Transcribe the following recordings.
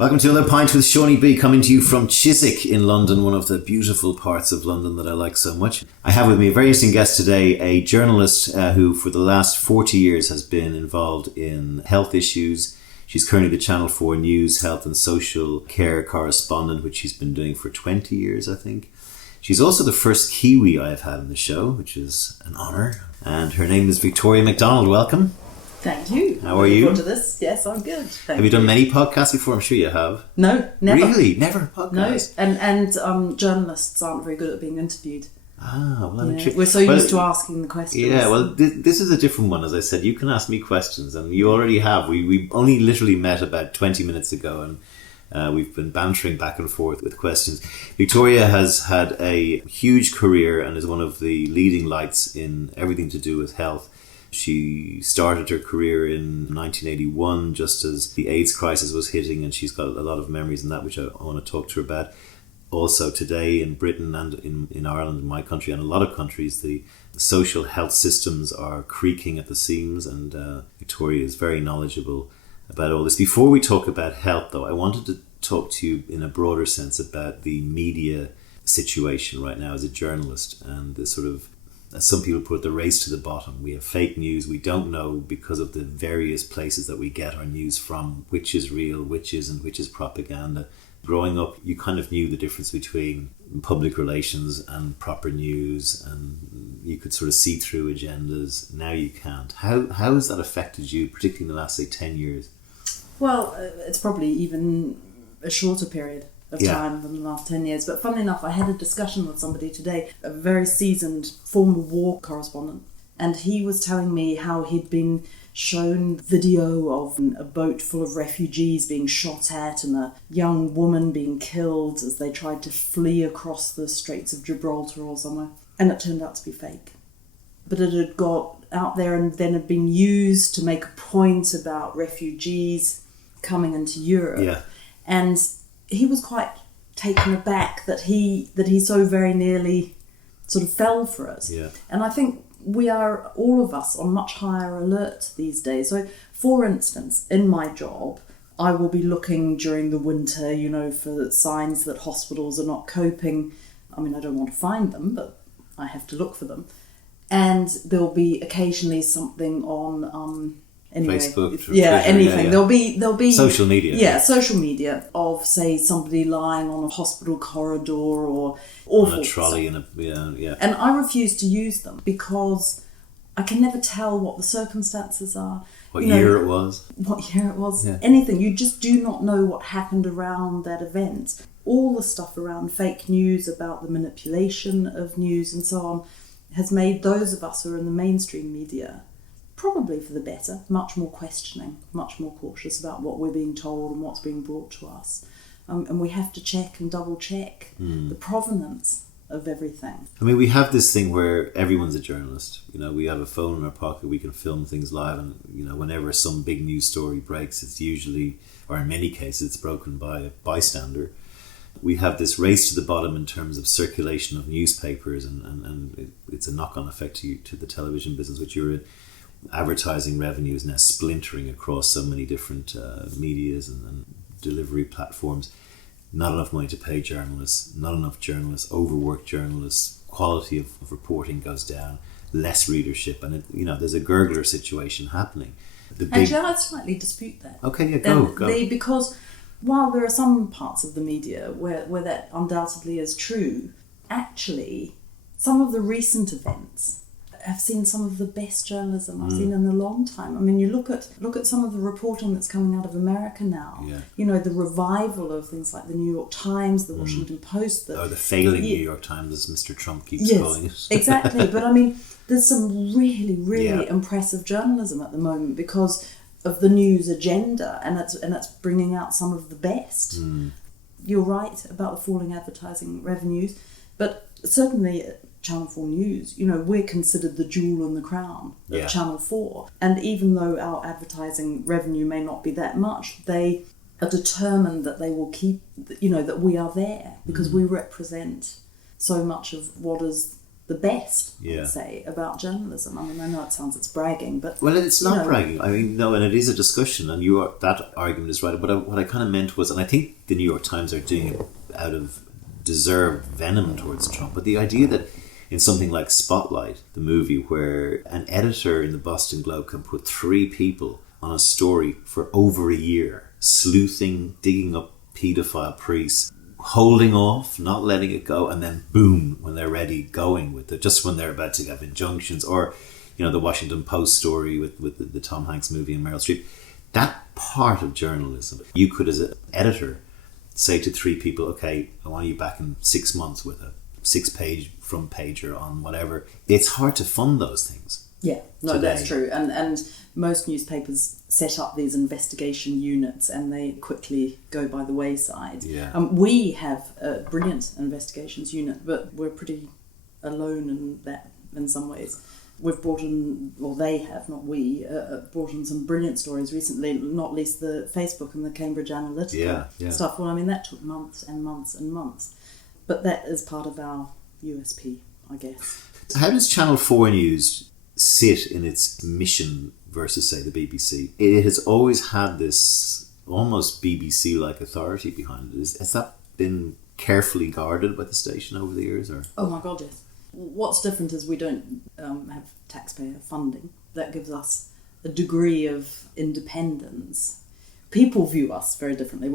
Welcome to another Pint with Seaniebee, coming to you from Chiswick in London, one of the beautiful parts of London that I like so much. I have with me a very interesting guest today, a journalist who for the last 40 years has been involved in health issues. She's currently the Channel 4 News, Health and Social Care correspondent, which she's been doing for 20 years, I think. She's also the first Kiwi I've had on the show, which is an honour. And her name is Victoria McDonald. Welcome. Thank you. How are you? Looking forward to this. Yes, I'm good. Have you done many podcasts before? I'm sure you have. No, never. Really? Never a podcast? No, and journalists aren't very good at being interviewed. Ah, well, We're so used to asking the questions. Yeah, well, this is a different one. As I said, you can ask me questions, and you already have. We only literally met about 20 minutes ago, and we've been bantering back and forth with questions. Victoria has had a huge career and is one of the leading lights in everything to do with health. She started her career in 1981, just as the AIDS crisis was hitting, and she's got a lot of memories in that, which I want to talk to her about. Also today in Britain and in Ireland, my country, and a lot of countries, the social health systems are creaking at the seams, and Victoria is very knowledgeable about all this. Before we talk about health, though, I wanted to talk to you in a broader sense about the media situation right now as a journalist, and the sort of, as some people put, the race to the bottom. We have fake news. We don't know, because of the various places that we get our news from, which is real, which isn't, which is propaganda. Growing up, you kind of knew the difference between public relations and proper news, and you could sort of see through agendas. Now you can't. How has that affected you, particularly in the last, say, 10 years? Well, it's probably even a shorter period of time than the last 10 years. But funnily enough, I had a discussion with somebody today, a very seasoned former war correspondent, and he was telling me how he'd been shown video of a boat full of refugees being shot at and a young woman being killed as they tried to flee across the Straits of Gibraltar or somewhere. And it turned out to be fake. But it had got out there and then had been used to make a point about refugees coming into Europe. Yeah. And he was quite taken aback that he so very nearly sort of fell for it. Yeah. And I think we are, all of us, on much higher alert these days. So, for instance, in my job, I will be looking during the winter, for signs that hospitals are not coping. I mean, I don't want to find them, but I have to look for them. And there'll be occasionally something on Facebook, Twitter, anything. Yeah. There'll be social media. Yeah, social media of, say, somebody lying on a hospital corridor or awful on a trolley stuff. Yeah. And I refuse to use them because I can never tell what the circumstances are. What year it was. Yeah. Anything. You just do not know what happened around that event. All the stuff around fake news, about the manipulation of news and so on, has made those of us who are in the mainstream media, probably for the better, much more questioning, much more cautious about what we're being told and what's being brought to us. And we have to check and double check the provenance of everything. I mean, we have this thing where everyone's a journalist. We have a phone in our pocket, we can film things live, and whenever some big news story breaks, it's usually, or in many cases, it's broken by a bystander. We have this race to the bottom in terms of circulation of newspapers, and it's a knock-on effect to the television business, which you're in. Advertising revenue is now splintering across so many different medias and delivery platforms. Not enough money to pay journalists, not enough journalists, overworked journalists, quality of reporting goes down, less readership, and there's a gurgler situation happening. Actually, I'd slightly dispute that. Okay, yeah, go. Because while there are some parts of the media where that undoubtedly is true, actually, some of the recent events have seen some of the best journalism I've seen in a long time. I mean, you look at some of the reporting that's coming out of America now. Yeah. The revival of things like the New York Times, the Washington Post. The failing New York Times, as Mr. Trump keeps calling it. Exactly. But I mean, there's some really, really impressive journalism at the moment because of the news agenda, and it's bringing out some of the best. You're right about the falling advertising revenues, but certainly Channel 4 News, we're considered the jewel in the crown of Channel 4. And even though our advertising revenue may not be that much, they are determined that they will keep, that we are there because we represent so much of what is the best, Yeah. I'd say, about journalism. I mean, I know it's bragging, but... Well, it's not you know, bragging. I mean, no, and it is a discussion, and that argument is right. But what I kind of meant was, and I think the New York Times are doing it out of deserved venom towards Trump, but the idea that in something like Spotlight, the movie, where an editor in the Boston Globe can put 3 people on a story for over a year, sleuthing, digging up paedophile priests, holding off, not letting it go, and then boom, when they're ready, going with it, just when they're about to have injunctions, or the Washington Post story with the Tom Hanks movie and Meryl Streep. That part of journalism, you could, as an editor, say to 3 people, okay, I want you back in 6 months with a 6-page front pager on whatever. It's hard to fund those things. Yeah, no, today. That's true. And most newspapers set up these investigation units and they quickly go by the wayside. Yeah. We have a brilliant investigations unit, but we're pretty alone in that in some ways. We've brought in, or they have, not we, brought in some brilliant stories recently, not least the Facebook and the Cambridge Analytica stuff. Well, I mean, that took months and months and months. But that is part of our USP, I guess. How does Channel 4 News sit in its mission versus, say, the BBC? It has always had this almost BBC-like authority behind it. Has that been carefully guarded by the station over the years? Or? Oh my God, yes. What's different is we don't have taxpayer funding. That gives us a degree of independence. People view us very differently.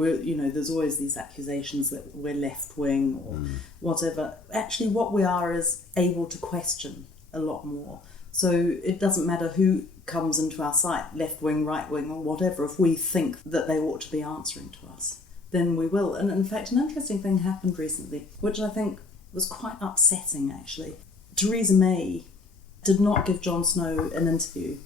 There's always these accusations that we're left-wing or whatever. Actually, what we are is able to question a lot more. So it doesn't matter who comes into our site, left-wing, right-wing, or whatever. If we think that they ought to be answering to us, then we will. And in fact, an interesting thing happened recently, which I think was quite upsetting, actually. Theresa May did not give Jon Snow an interview,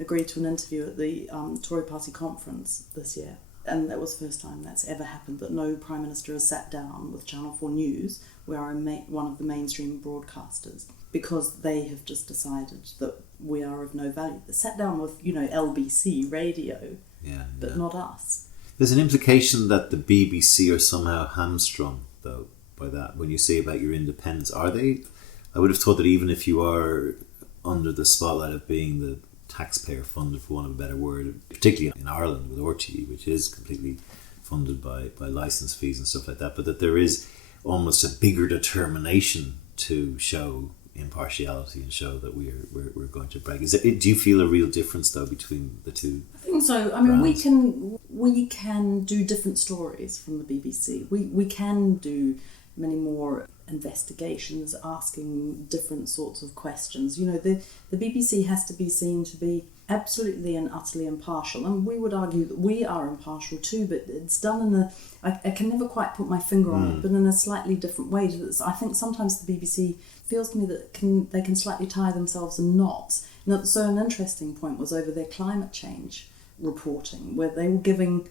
agreed to an interview at the Tory party conference this year. And that was the first time that's ever happened, that no Prime Minister has sat down with Channel 4 News, we are one of the mainstream broadcasters, because they have just decided that we are of no value. They sat down with, LBC radio, but not us. There's an implication that the BBC are somehow hamstrung, though, by that. When you say about your independence, are they? I would have thought that even if you are under the spotlight of being the taxpayer funded, for want of a better word, particularly in Ireland with RTE, which is completely funded by licence fees and stuff like that, but that there is almost a bigger determination to show impartiality and show that we're going to brag. Do you feel a real difference though between the two? I think so. I mean, we can do different stories from the BBC. We can do many more investigations, asking different sorts of questions. The BBC has to be seen to be absolutely and utterly impartial, and we would argue that we are impartial too, but it's done in I can never quite put my finger on it, but in a slightly different way. I think sometimes the BBC feels to me that they can slightly tie themselves in knots. So an interesting point was over their climate change reporting, where they were giving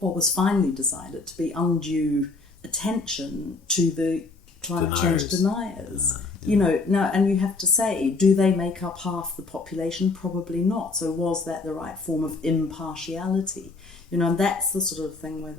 what was finally decided to be undue attention to the climate change deniers. Now, and you have to say, do they make up half the population? Probably not. So was that the right form of impartiality? And that's the sort of thing where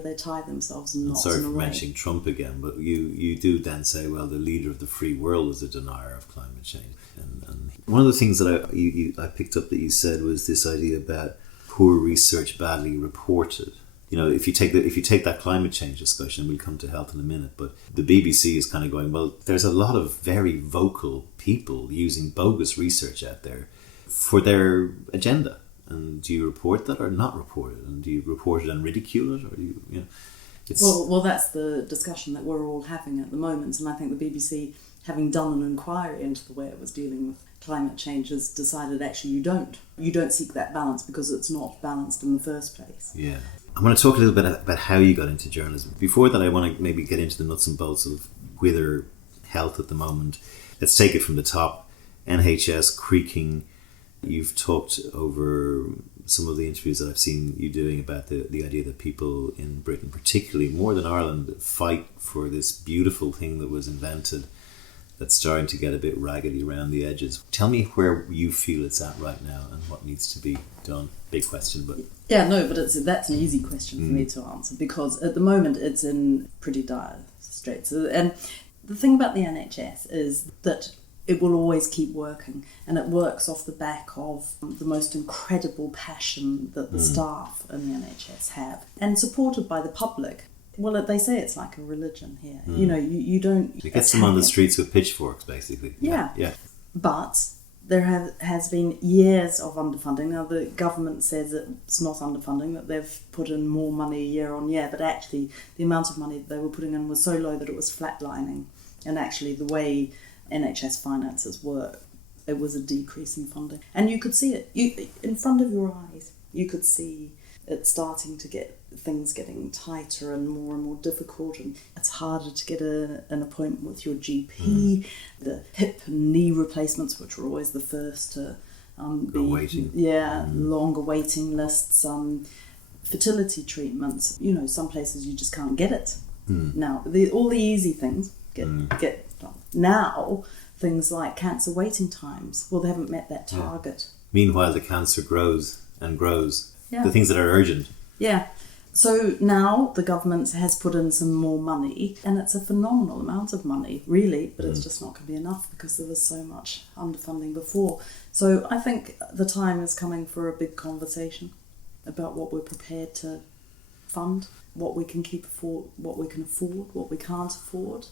they tie themselves in knots. Sorry for mentioning Trump again, but you do then say, well, the leader of the free world was a denier of climate change. And one of the things that I picked up that you said was this idea about poor research, badly reported. If you take that climate change discussion, we'll come to health in a minute, but the BBC is kind of going, well, there's a lot of very vocal people using bogus research out there for their agenda. And do you report that or not report it? And do you report it and ridicule it? Or it's... Well, that's the discussion that we're all having at the moment. And I think the BBC, having done an inquiry into the way it was dealing with climate change, has decided actually you don't seek that balance because it's not balanced in the first place. Yeah. I want to talk a little bit about how you got into journalism. Before that, I want to maybe get into the nuts and bolts of whither health at the moment. Let's take it from the top. NHS creaking. You've talked over some of the interviews that I've seen you doing about the idea that people in Britain, particularly more than Ireland, fight for this beautiful thing that was invented that's starting to get a bit raggedy around the edges. Tell me where you feel it's at right now and what needs to be done. Big question, but... Yeah, no, but that's an easy question for me to answer, because at the moment it's in pretty dire straits. And The thing about the NHS is that it will always keep working, and it works off the back of the most incredible passion that the staff in the NHS have, and supported by the public. Well, they say it's like a religion here. You know, you don't... It gets them on the streets with pitchforks, basically. Yeah. Yeah. But there has been years of underfunding. Now, the government says it's not underfunding, that they've put in more money year on year, but actually the amount of money that they were putting in was so low that it was flatlining. And actually the way NHS finances work, it was a decrease in funding. And you could see it in front of your eyes. You could see it starting to get things getting tighter and more difficult, and it's harder to get an appointment with your GP. The hip and knee replacements, which were always the first to be waiting. Longer waiting lists. Fertility treatments, you know, some places you just can't get it. Now all the easy things get done. Now things like cancer waiting times, well, they haven't met that target. Meanwhile, the cancer grows and grows. Yeah. The things that are urgent. Yeah. So now the government has put in some more money, and it's a phenomenal amount of money, really, but it's just not going to be enough because there was so much underfunding before. So I think the time is coming for a big conversation about what we're prepared to fund, what we can afford, what we can't afford.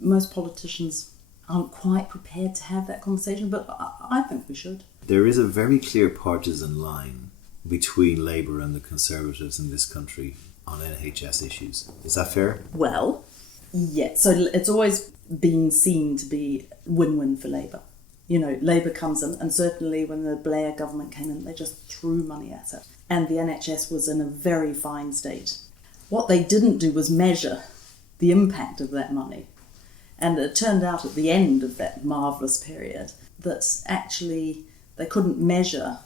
Most politicians aren't quite prepared to have that conversation, but I think we should. There is a very clear partisan line between Labour and the Conservatives in this country on NHS issues. Is that fair? Well, yeah. So it's always been seen to be win-win for Labour. You know, Labour comes in, and certainly when the Blair government came in, they just threw money at it. And the NHS was in a very fine state. What they didn't do was measure the impact of that money. And it turned out at the end of that marvellous period that actually they couldn't measure.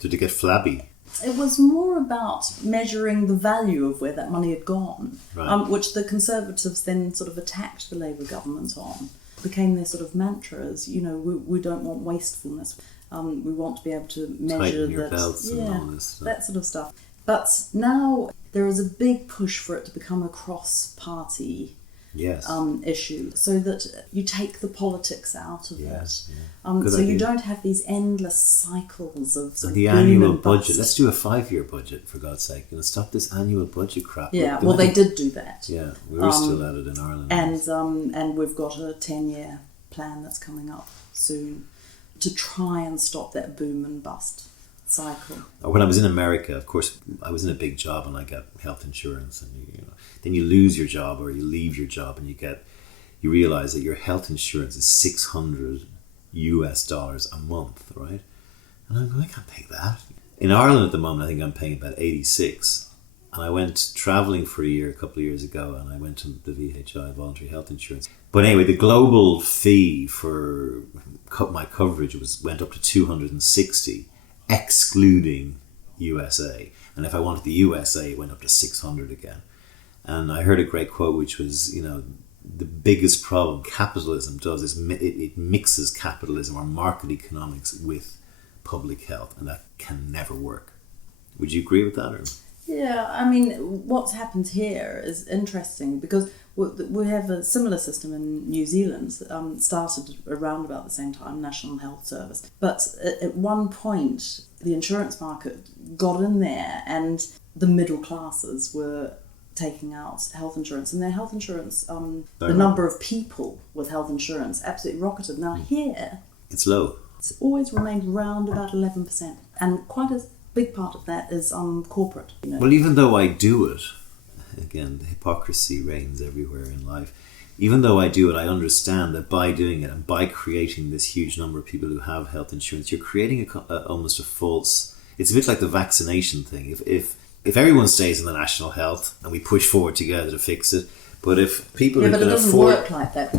Did it get flabby? It was more about measuring the value of where that money had gone, right. Which the Conservatives then sort of attacked the Labour government on. It became their sort of mantras, you know, we don't want wastefulness. We want to be able to measure tighten your that, belts and all this stuff. that sort of stuff. But now there is a big push for it to become a cross-party issue, so that you take the politics out of it. Yeah. So you don't have these endless cycles of sort of the boom annual and budget. bust. Let's do a 5-year budget, for God's sake. You know, stop this annual budget crap. Yeah, well, they did do that. Yeah, we were still at it in Ireland. And we've got a 10-year plan that's coming up soon to try and stop that boom and bust cycle. When I was in America, of course, I was in a big job and I got health insurance, and then you lose your job or you leave your job and you realize that your health insurance is $600 a month, right? And I'm going, I can't pay that. In Ireland at the moment, I think I'm paying about 86. And I went traveling for a couple of years ago, and I went to the VHI, voluntary health insurance. But anyway, the global fee for my coverage went up to 260, excluding USA. And if I wanted the USA, it went up to 600 again. And I heard a great quote, which was, you know, the biggest problem capitalism does is it mixes capitalism or market economics with public health, and that can never work. Would you agree with that? Or? Yeah, I mean, what's happened here is interesting because we have a similar system in New Zealand, started around about the same time, National Health Service. But at one point, the insurance market got in there and the middle classes were taking out health insurance. And their health insurance, the number of people with health insurance absolutely rocketed. Now here... It's low. It's always remained around about 11%. And quite a big part of that is corporate. You know. Well, even though I do it, again, the hypocrisy reigns everywhere in life. Even though I do it, I understand that by doing it and by creating this huge number of people who have health insurance, you're creating almost a false... It's a bit like the vaccination thing. If everyone stays in the national health and we push forward together to fix it, but if people who can afford... Yeah, but it doesn't work like that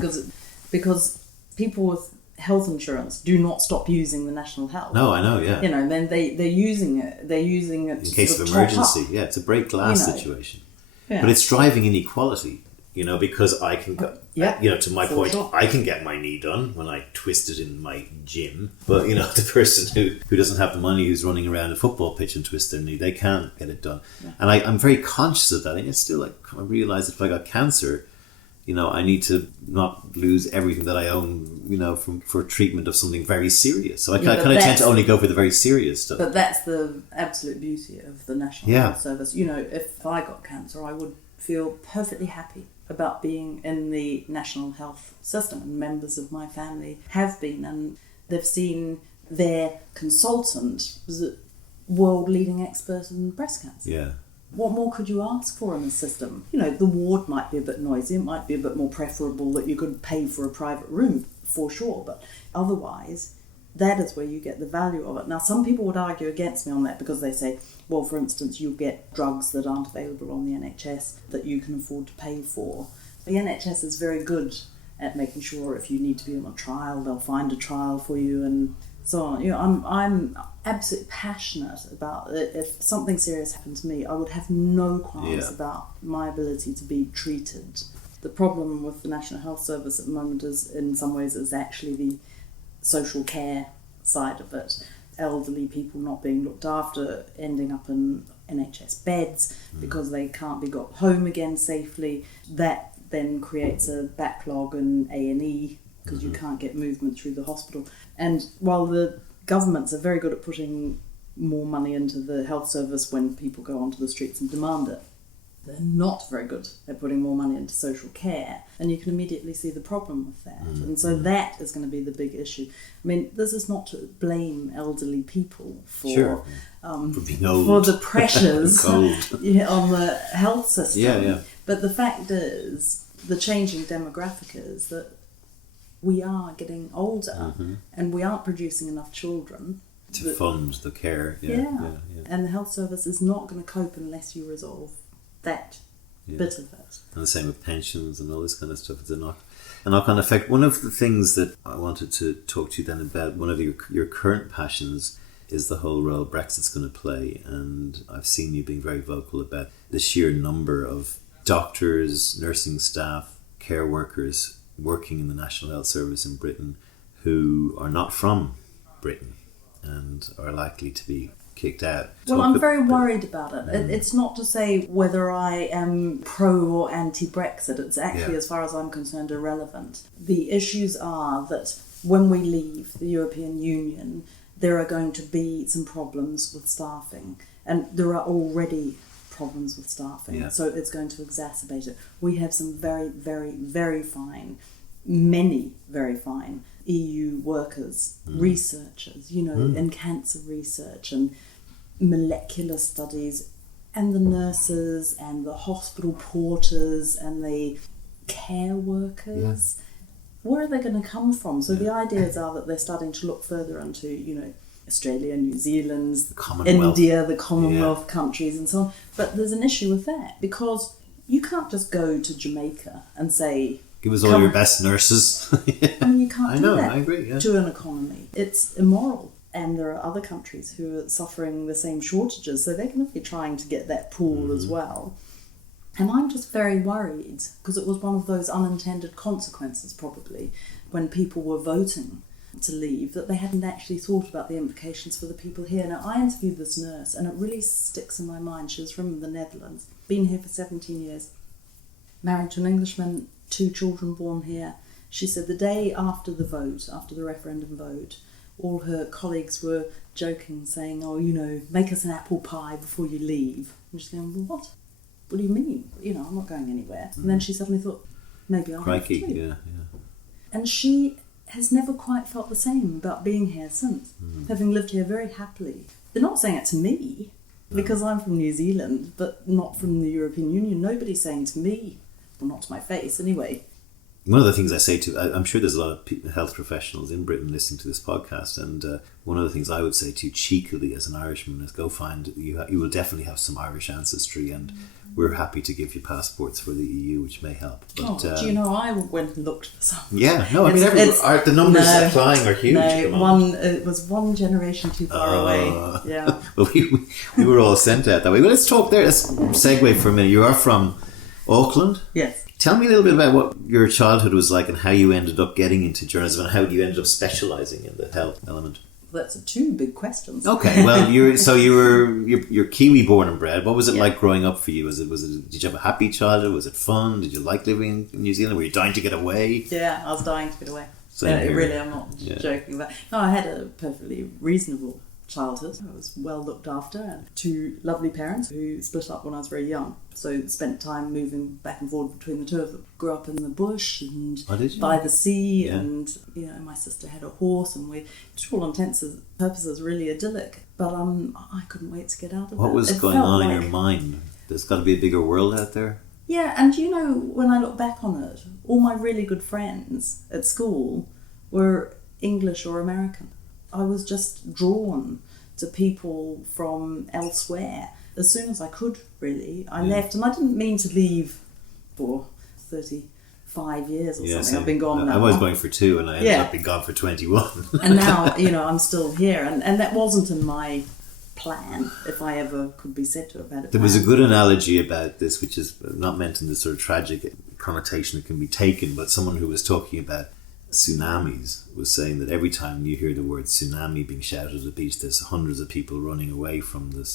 because people with health insurance do not stop using the national health. No, I know, yeah. You know, then they're using it. They're using it in case of emergency. Yeah, it's a break glass situation. Yeah. But it's driving inequality, you know, because I can go, you know, to my point, I can get my knee done when I twist it in my gym. But, you know, the person who doesn't have the money, who's running around a football pitch and twist their knee, they can't get it done. Yeah. And I'm very conscious of that. And it's still like, I realise that if I got cancer, I need to not lose everything that I own, for treatment of something very serious. So I kind of tend to only go for the very serious stuff. But that's the absolute beauty of the National Health Service. If I got cancer, I would feel perfectly happy about being in the national health system, and members of my family have been, and they've seen their consultant was a world-leading expert in breast cancer. Yeah. What more could you ask for in the system? The ward might be a bit noisy, it might be a bit more preferable that you could pay for a private room, for sure, but otherwise, that is where you get the value of it. Now, some people would argue against me on that because they say, well, for instance, you get drugs that aren't available on the NHS that you can afford to pay for. The NHS is very good at making sure if you need to be on a trial, they'll find a trial for you and so on. I'm absolutely passionate about it. If something serious happened to me, I would have no qualms about my ability to be treated. The problem with the National Health Service at the moment is, in some ways, is actually the social care side of it. Elderly people not being looked after, ending up in NHS beds because they can't be got home again safely. That then creates a backlog in A&E because you can't get movement through the hospital. And while the governments are very good at putting more money into the health service when people go onto the streets and demand it, they're not very good at putting more money into social care, and you can immediately see the problem with that. And so that is going to be the big issue. I mean, this is not to blame elderly people for being old. for the pressures on the health system. But the fact is, the changing demographic is that we are getting older and we aren't producing enough children to fund the care. And the health service is not going to cope unless you resolve that bit of it. And the same with pensions and all this kind of stuff. It's a knock-on effect. One of the things that I wanted to talk to you then about, one of your current passions, is the whole role Brexit's going to play. And I've seen you being very vocal about the sheer number of doctors, nursing staff, care workers working in the National Health Service in Britain who are not from Britain and are likely to be kicked out. Well, I'm very worried about it. It's not to say whether I am pro or anti-Brexit. It's actually, as far as I'm concerned, irrelevant. The issues are that when we leave the European Union, there are going to be some problems with staffing. And there are already problems with staffing. So it's going to exacerbate it. We have some very, very, very fine, many very fine EU workers, researchers, in cancer research and molecular studies, and the nurses and the hospital porters and the care workers. Where are they going to come from? So the ideas are that they're starting to look further into, Australia, New Zealand, India, the Commonwealth countries and so on. But there's an issue with that because you can't just go to Jamaica and say, give us all your best nurses. I mean, you can't do that I agree, to an economy. It's immoral. And there are other countries who are suffering the same shortages, so they're going to be trying to get that pool as well. And I'm just very worried because it was one of those unintended consequences probably when people were voting to leave, that they hadn't actually thought about the implications for the people here. Now, I interviewed this nurse and it really sticks in my mind. She was from the Netherlands, been here for 17 years, married to an Englishman, 2 children born here. She said the day after the vote, after the referendum vote, all her colleagues were joking, saying, make us an apple pie before you leave. I'm just going, well, what? What do you mean? I'm not going anywhere. And then she suddenly thought, maybe I'll have to. And she has never quite felt the same about being here since, having lived here very happily. They're not saying it to me, because I'm from New Zealand, but not from the European Union. Nobody's saying to me, well, not to my face anyway. One of the things I say I'm sure there's a lot of health professionals in Britain listening to this podcast, and one of the things I would say to you cheekily as an Irishman is go find, you will definitely have some Irish ancestry, and we're happy to give you passports for the EU, which may help. But, do you know, I went and looked for some. Yeah, no, I mean, the numbers applying are huge. No, it was one generation too far away. Yeah. Well, we were all sent out that way. Well, let's talk there. Let's segue for a minute. You are from Auckland? Yes. Tell me a little bit about what your childhood was like and how you ended up getting into journalism and how you ended up specialising in the health element. That's two big questions. Okay, well, you're Kiwi born and bred. What was it like growing up for you? Did you have a happy childhood? Was it fun? Did you like living in New Zealand? Were you dying to get away? Yeah, I was dying to get away. Same Really, I'm not joking about. No, I had a perfectly reasonable childhood. I was well looked after, and two lovely parents who split up when I was very young. So spent time moving back and forth between the two of them. Grew up in the bush and by the sea, and my sister had a horse, and we, to all intents and purposes, really idyllic. But I couldn't wait to get out of it. What was going on in your mind? There's got to be a bigger world out there. Yeah, and when I look back on it, all my really good friends at school were English or American. I was just drawn to people from elsewhere as soon as I could, really. I left, and I didn't mean to leave for 35 years or something. Same. I've been gone now. I was going for 2 and I ended up being gone for 21. And now, I'm still here, and that wasn't in my plan, if I ever could be said to have had a plan. There was a good analogy about this, which is not meant in the sort of tragic connotation it can be taken, but someone who was talking about tsunamis was saying that every time you hear the word tsunami being shouted at the beach, there's hundreds of people running away from the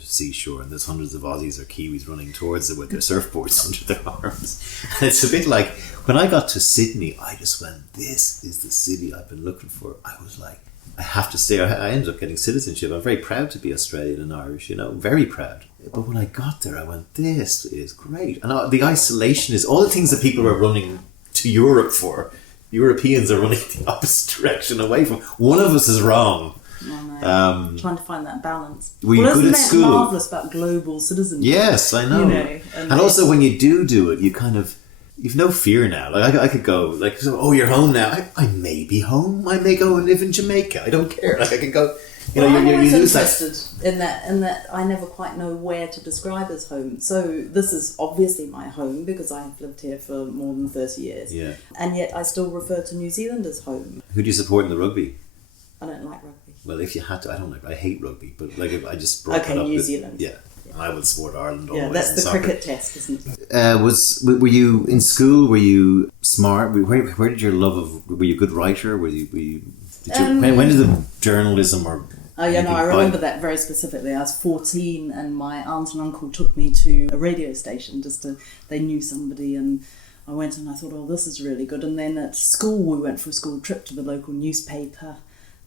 seashore, and there's hundreds of Aussies or Kiwis running towards it with their surfboards under their arms. And it's a bit like when I got to Sydney, I just went, this is the city I've been looking for. I was like, I have to stay. I ended up getting citizenship. I'm very proud to be Australian and Irish, very proud. But when I got there, I went, this is great. And the isolation is all the things that people are running to Europe for. Europeans are running the opposite direction away from. One of us is wrong. Oh, no. Trying to find that balance. Were you good at school? Isn't that marvellous about global citizenship? Yes, I know. And also when you do it, you've no fear now. Like I could go, like, oh, you're home now. I may be home. I may go and live in Jamaica. I don't care. Like I can go. I'm always interested in that I never quite know where to describe as home. So this is obviously my home because I have lived here for more than 30 years. Yeah. And yet I still refer to New Zealand as home. Who do you support in the rugby? I don't like rugby. Well, if you had to, I hate rugby, but like if I just brought it up. New Zealand. Yeah. And I would support Ireland always. Yeah, that's the cricket test, isn't it? Were you in school? Were you smart? Where did your love of? Were you a good writer? When did the journalism or? Oh yeah, no, I remember that very specifically. I was 14, and my aunt and uncle took me to a radio station they knew somebody, and I went and I thought, oh, this is really good. And then at school, we went for a school trip to the local newspaper,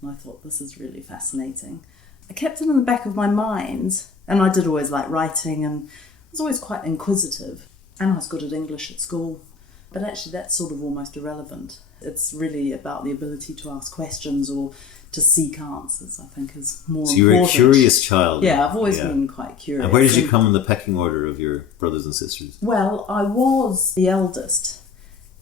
and I thought, this is really fascinating. I kept it in the back of my mind, and I did always like writing, and I was always quite inquisitive, and I was good at English at school. But actually, that's sort of almost irrelevant. It's really about the ability to ask questions or to seek answers, I think, is more important. So you were a curious child. Yeah, I've always been quite curious. And where did you come in the pecking order of your brothers and sisters? Well, I was the eldest.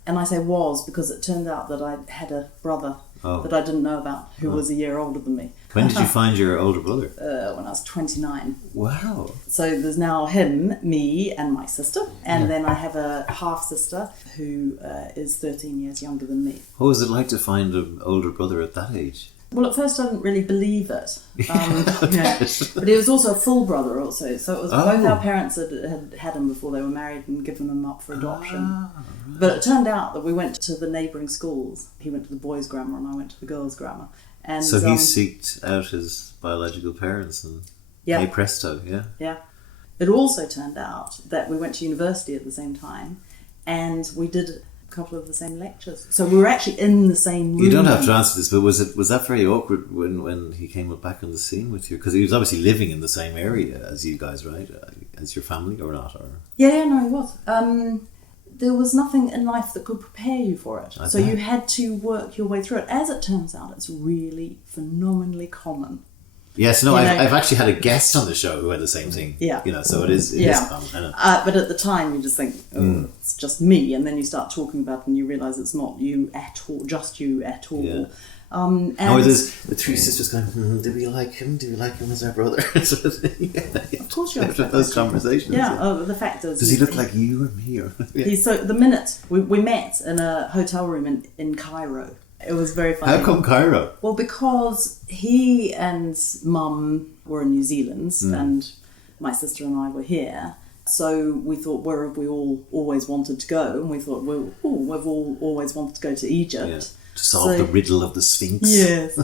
And I say was because it turned out that I had a brother that I didn't know about who was a year older than me. When did you find your older brother? When I was 29. Wow. So there's now him, me, and my sister. And then I have a half-sister who is 13 years younger than me. What was it like to find an older brother at that age? Well, at first I didn't really believe it. But he was also a full brother also. So it was both our parents had him before they were married and given him up for adoption. Right. But it turned out that we went to the neighbouring schools. He went to the boys' grammar and I went to the girls' grammar. And so he seeked out his biological parents and hey presto, Yeah. It also turned out that we went to university at the same time and we did a couple of the same lectures. So we were actually in the same room. You don't have to answer this, but was that very awkward when he came back on the scene with you? Because he was obviously living in the same area as you guys, right? As your family or not? Or? Yeah, no, he was. There was nothing in life that could prepare you for it. So you had to work your way through it. As it turns out, it's really phenomenally common. Yes, no, I've actually had a guest on the show who had the same thing. Yeah. So it is common. But at the time you just think, it's just me. And then you start talking about it and you realise it's not you at all, just you at all. Yeah. There's the three sisters going, do we like him? Do we like him as our brother? Of course you have those conversations. Yeah, the fact is... Does he look like you or me? So the minute we met in a hotel room in Cairo, it was very funny. How come Cairo? Well, because he and Mum were in New Zealand and my sister and I were here. So we thought, where have we all always wanted to go? And we thought, well, we've all always wanted to go to Egypt. Yeah. To solve the riddle of the Sphinx. Yes.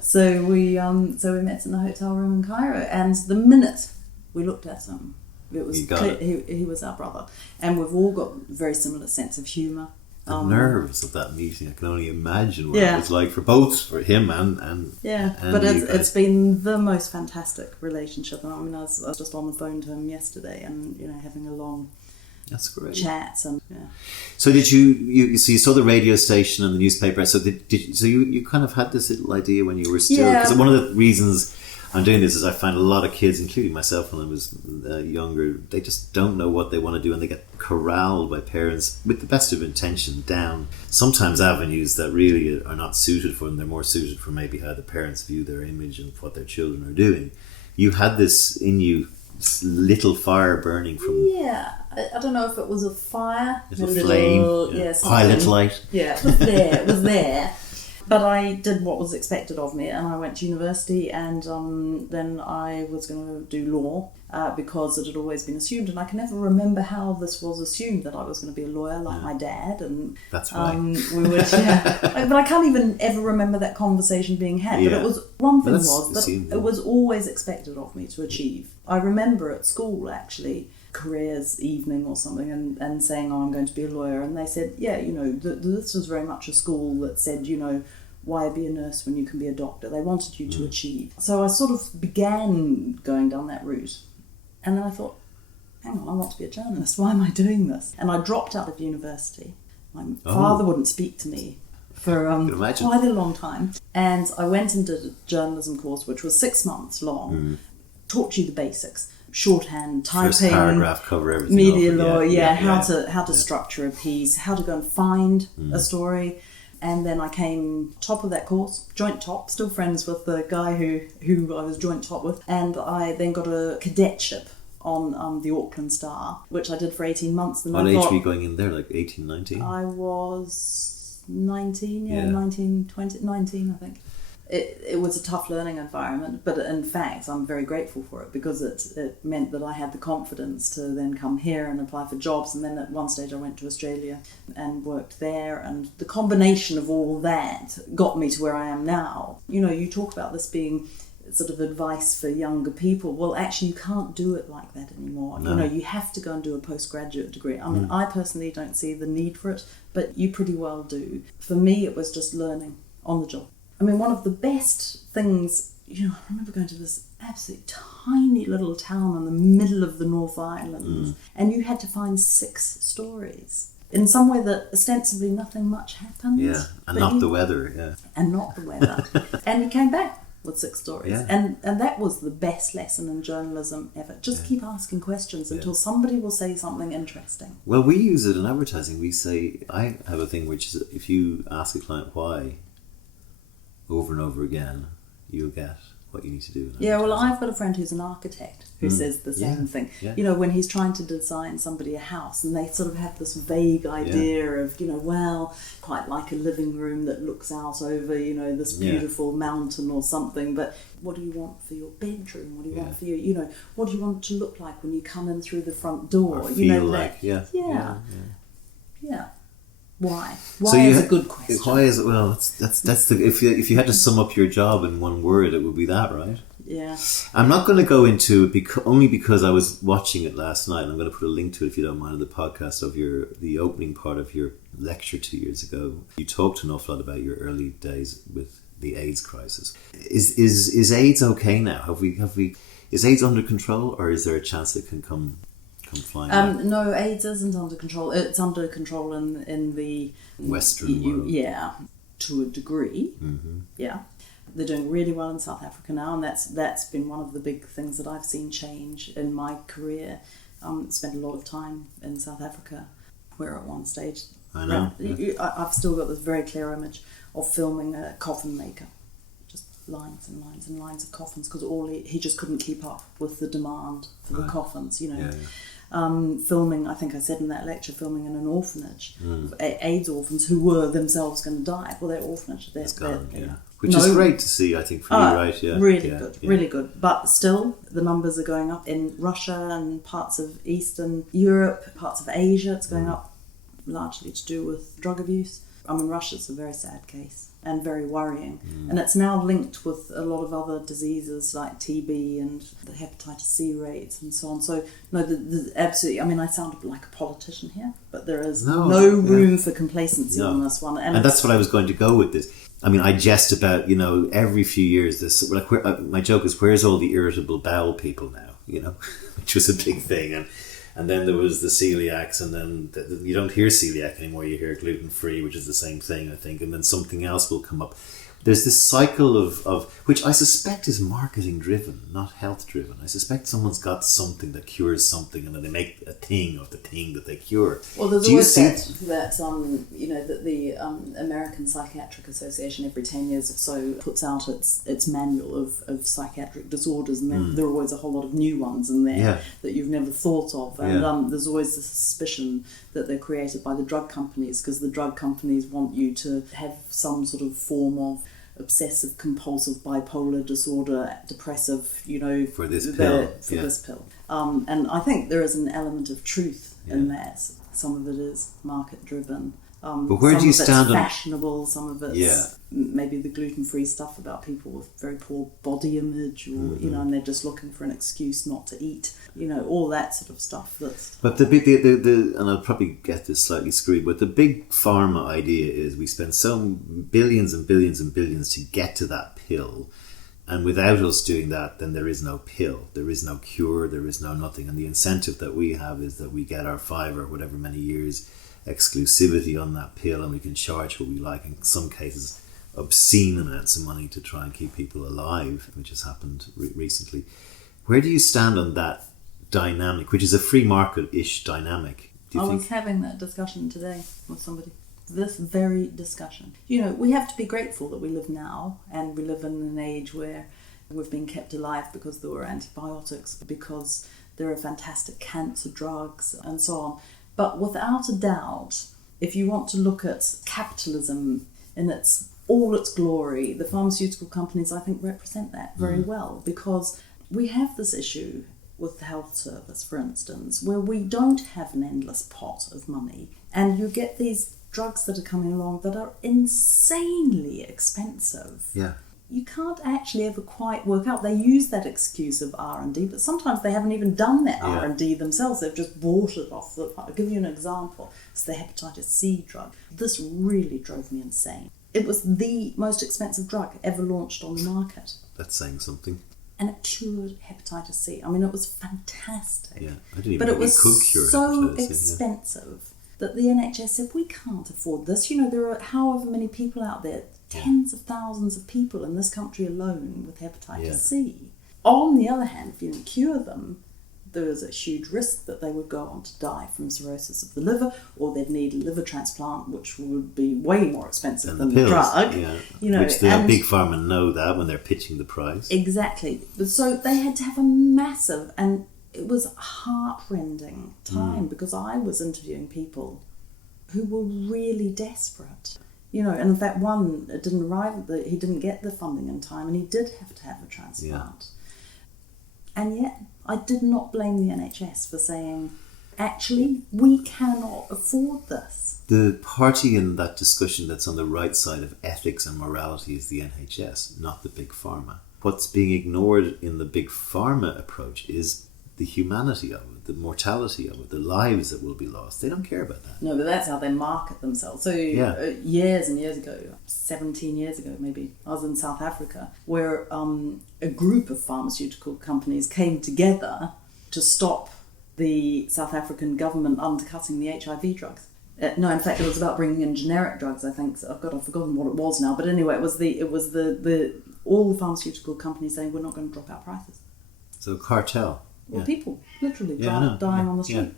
So we met in the hotel room in Cairo, and the minute we looked at him, it was clear he was our brother. And we've all got a very similar sense of humour. The nerves of that meeting, I can only imagine what it was like for him and but it's been the most fantastic relationship. And I mean, I was just on the phone to him yesterday, and having a long chat. And so did you saw the radio station and the newspaper? So you kind of had this little idea when you were still, because one of the reasons I'm doing this is I find a lot of kids, including myself when I was younger, they just don't know what they want to do, and they get corralled by parents with the best of intention down sometimes avenues that really are not suited for them. They're more suited for maybe how the parents view their image and what their children are doing. You had this in you, this little fire burning from... Yeah, I don't know if it was a fire. A flame, pilot light. Yeah, it was there. But I did what was expected of me, and I went to university, and then I was going to do law because it had always been assumed, and I can never remember how this was assumed, that I was going to be a lawyer like my dad. And that's right. We would, but I can't even ever remember that conversation being had. But it was it was always expected of me to achieve. I remember at school actually, careers evening or something, and saying, I'm going to be a lawyer, and they said, this was very much a school that said, why be a nurse when you can be a doctor? They wanted you to achieve. So I sort of began going down that route, and then I thought, hang on, I want to be a journalist. Why am I doing this? And I dropped out of university. My father wouldn't speak to me for quite a long time, and I went and did a journalism course which was 6 months long, taught you the basics: shorthand, typing, first paragraph, cover everything, media law, how to structure a piece, how to go and find a story. And then I came top of that course, joint top, still friends with the guy who I was joint top with. And I then got a cadetship on the Auckland Star, which I did for 18 months. What age were you going in there, like 18, 19? I was 19, 19, 20, 19, I think. It was a tough learning environment, but in fact I'm very grateful for it, because it meant that I had the confidence to then come here and apply for jobs. And then at one stage I went to Australia and worked there, and the combination of all that got me to where I am now. You talk about this being sort of advice for younger people. Well, actually you can't do it like that anymore. No. You have to go and do a postgraduate degree. I mean, I personally don't see the need for it, but you pretty well do. For me it was just learning on the job. I mean, one of the best things, I remember going to this absolutely tiny little town in the middle of the North Island, and you had to find 6 stories in somewhere that ostensibly nothing much happened. Yeah, and not the weather, And not the weather. And you came back with 6 stories. Yeah. And that was the best lesson in journalism ever. Just keep asking questions until somebody will say something interesting. Well, we use it in advertising. We say, I have a thing which is, if you ask a client why, over and over again, you'll get what you need to do. Yeah, well, I've got a friend who's an architect who says the same thing. Yeah. When he's trying to design somebody a house, and they sort of have this vague idea of, quite like a living room that looks out over, this beautiful mountain or something. But what do you want for your bedroom? What do you want for your, what do you want it to look like when you come in through the front door? Or feel like, Yeah. Why? Why is a good question. Why is it? Well, that's the if you had to sum up your job in one word, it would be that, right? Yeah. I'm not going to go into it only because I was watching it last night. And I'm going to put a link to it, if you don't mind, in the podcast of the opening part of your lecture 2 years ago. You talked an awful lot about your early days with the AIDS crisis. Is AIDS okay now? Have we? Is AIDS under control, or is there a chance it can come flying? No, AIDS isn't under control. It's under control in the Western world. Yeah, to a degree. Mm-hmm. Yeah, they're doing really well in South Africa now, and that's been one of the big things that I've seen change in my career. Spent a lot of time in South Africa, where at one stage, I know. I've still got this very clear image of filming a coffin maker. Lines and lines and lines of coffins, because he just couldn't keep up with the demand for the coffins, filming, I think I said in that lecture, filming in an orphanage, AIDS orphans who were themselves going to die. Well, they're orphanage. It's gone, yeah. Which is great to see, I think, for you, right? Yeah, really good. But still, the numbers are going up in Russia and parts of Eastern Europe, parts of Asia. It's going up largely to do with drug abuse. I mean, Russia's a very sad case and very worrying. And it's now linked with a lot of other diseases like TB and the hepatitis C rates and so on. So, no, absolutely, I mean, I sound like a politician here, but there is no room for complacency on this one. And that's what I was going to go with this. I mean, I jest about, every few years, this, like, my joke is, where's all the irritable bowel people now, which was a big thing. And then there was the celiacs, and then you don't hear celiac anymore, you hear gluten-free, which is the same thing, I think, and then something else will come up. There's this cycle of which I suspect is marketing-driven, not health-driven. I suspect someone's got something that cures something, and then they make a thing of the thing that they cure. Well, there's always that the American Psychiatric Association every 10 years or so puts out its manual of psychiatric disorders, and there are always a whole lot of new ones in there that you've never thought of. And there's always the suspicion that they're created by the drug companies, because the drug companies want you to have some sort of form of obsessive compulsive bipolar disorder, depressive, for this pill. This pill. And I think there is an element of truth in that. Some of it is market driven. But where do you stand on fashionable? Some of it's maybe the gluten-free stuff about people with very poor body image, or and they're just looking for an excuse not to eat. All that sort of stuff. But the big, and I'll probably get this slightly screwed, but the big pharma idea is we spend some billions and billions and billions to get to that pill, and without us doing that, then there is no pill, there is no cure, there is no nothing, and the incentive that we have is that we get our 5 or whatever many years exclusivity on that pill, and we can charge what we like, in some cases obscene amounts of money to try and keep people alive, which has happened recently. Where do you stand on that dynamic, which is a free market-ish dynamic? I was having that discussion today with somebody. This very discussion. We have to be grateful that we live now, and we live in an age where we've been kept alive because there were antibiotics, because there are fantastic cancer drugs and so on. But without a doubt, if you want to look at capitalism in all its glory, the pharmaceutical companies, I think, represent that very well, because we have this issue with the health service, for instance, where we don't have an endless pot of money, and you get these drugs that are coming along that are insanely expensive. Yeah. You can't actually ever quite work out. They use that excuse of R&D, but sometimes they haven't even done that R&D themselves. They've just bought it off the... I'll give you an example. It's the hepatitis C drug. This really drove me insane. It was the most expensive drug ever launched on the market. That's saying something. And it cured hepatitis C. I mean, it was fantastic. Yeah, I didn't even know it could cure so hepatitis C. expensive that the NHS said, we can't afford this. There are however many people out there, tens of thousands of people in this country alone with hepatitis C. On the other hand, if you didn't cure them, there was a huge risk that they would go on to die from cirrhosis of the liver, or they'd need a liver transplant, which would be way more expensive than the drug. Yeah. Which the big pharma know that when they're pitching the price. Exactly. So they had to have a massive, and it was a heart-rending time, because I was interviewing people who were really desperate. And in fact, one didn't arrive, he didn't get the funding in time, and he did have to have a transplant. And yet, I did not blame the NHS for saying, actually, we cannot afford this. The party in that discussion that's on the right side of ethics and morality is the NHS, not the big pharma. What's being ignored in the big pharma approach is the humanity of it, the mortality of it, the lives that will be lost. They don't care about that. No, but that's how they market themselves. So years and years ago, 17 years ago maybe, I was in South Africa, where a group of pharmaceutical companies came together to stop the South African government undercutting the HIV drugs. No, in fact, it was about bringing in generic drugs, I think. So I've forgotten what it was now. But anyway, it was all the pharmaceutical companies saying, we're not going to drop our prices. So cartel. Well, people literally dying on the street.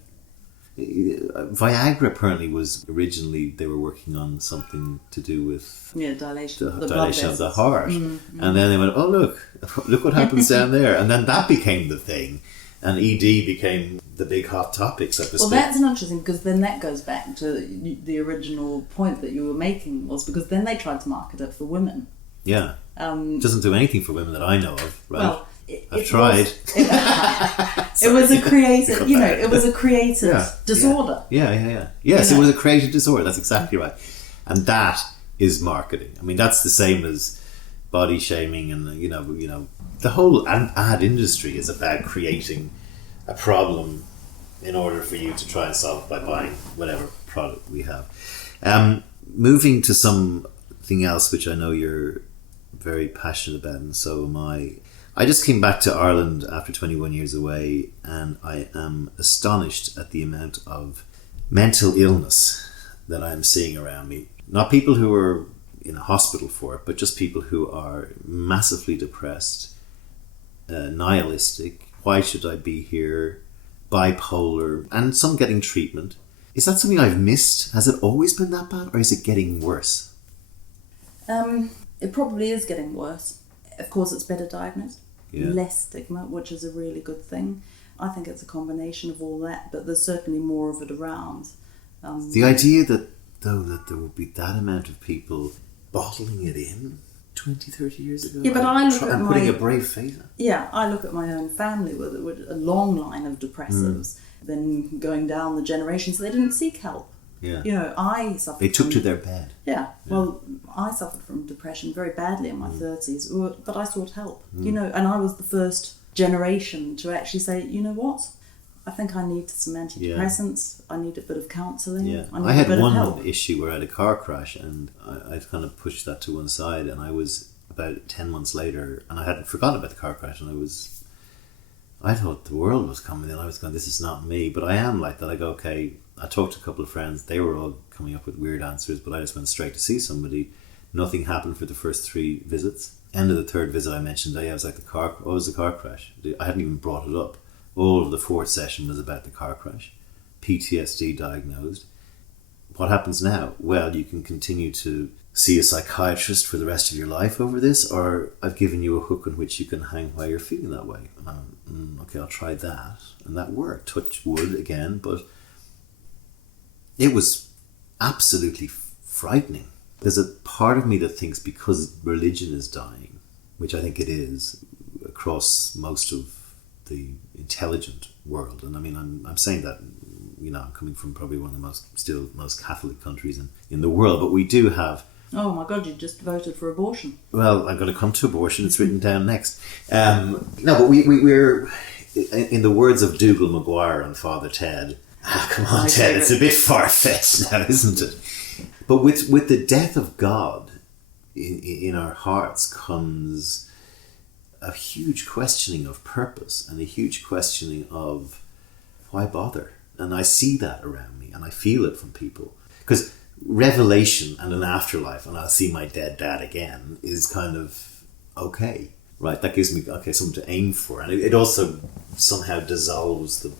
Viagra apparently was originally, they were working on something to do with dilation of the heart. And then they went, oh, look what happens down there. And then that became the thing. And ED became the big hot topic, so to speak. Well, that's interesting, because then that goes back to the original point that you were making, was because then they tried to market it for women. Yeah. It doesn't do anything for women that I know of, right? Well, I've tried. It was a creative, it was a creative disorder. Yeah. Yes, it was a creative disorder. That's exactly right. And that is marketing. I mean, that's the same as body shaming, and the whole ad industry is about creating a problem in order for you to try and solve it by buying whatever product we have. Moving to something else, which I know you're very passionate about, and so am I. I just came back to Ireland after 21 years away, and I am astonished at the amount of mental illness that I'm seeing around me. Not people who are in a hospital for it, but just people who are massively depressed, nihilistic, why should I be here, bipolar, and some getting treatment. Is that something I've missed? Has it always been that bad, or is it getting worse? It probably is getting worse. Of course, it's better diagnosed, less stigma, which is a really good thing. I think it's a combination of all that, but there's certainly more of it around. The idea that there would be that amount of people bottling it in 20, 30 years ago. Yeah, but I look at putting a brave face on. Yeah, I look at my own family with a long line of depressives, then going down the generations, they didn't seek help. Yeah. I suffered. They took to their bed. Yeah. Well, I suffered from depression very badly in my 30s, but I sought help. And I was the first generation to actually say, you know what? I think I need some antidepressants. I need a bit of counselling. Yeah. I had a bit one of help. issue where I had a car crash, and I kind of pushed that to one side, and I was about 10 months later, and I hadn't forgotten about the car crash, and I thought the world was coming in. I was going, this is not me. But I am like that. I go, okay, I talked to a couple of friends. They were all coming up with weird answers, but I just went straight to see somebody. Nothing happened for the first 3 visits. End of the 3rd visit, I mentioned, I was like, what was the car crash? I hadn't even brought it up. All of the 4th session was about the car crash. PTSD diagnosed. What happens now? Well, you can continue to see a psychiatrist for the rest of your life over this, or I've given you a hook on which you can hang while you're feeling that way. Okay, I'll try that. And that worked. Touch wood again, but it was absolutely frightening. There's a part of me that thinks because religion is dying, which I think it is across most of the intelligent world, and I mean I'm saying that I'm coming from probably one of the most Catholic countries in the world, but we do have. Oh my God! You just voted for abortion. Well, I'm going to come to abortion. It's written down next. No, but we're in the words of Dougal Maguire and Father Ted. Come on, Ted. It's a bit far-fetched now, isn't it? But with the death of God in our hearts comes a huge questioning of purpose and a huge questioning of why bother. And I see that around me, and I feel it from people. Because revelation and an afterlife, and I'll see my dead dad again, is kind of okay, right? That gives me something to aim for, and it also somehow dissolves the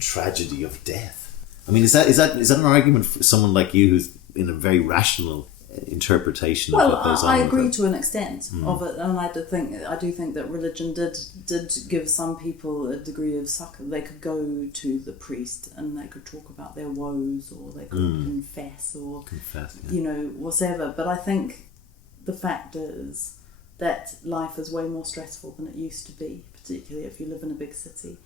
tragedy of death. I mean, is that an argument for someone like you who's in a very rational interpretation of what goes on? I agree to an extent of it, and I do think that religion did give some people a degree of succor. They could go to the priest and they could talk about their woes, or they could confess, whatever. But I think the fact is that life is way more stressful than it used to be, particularly if you live in a big city.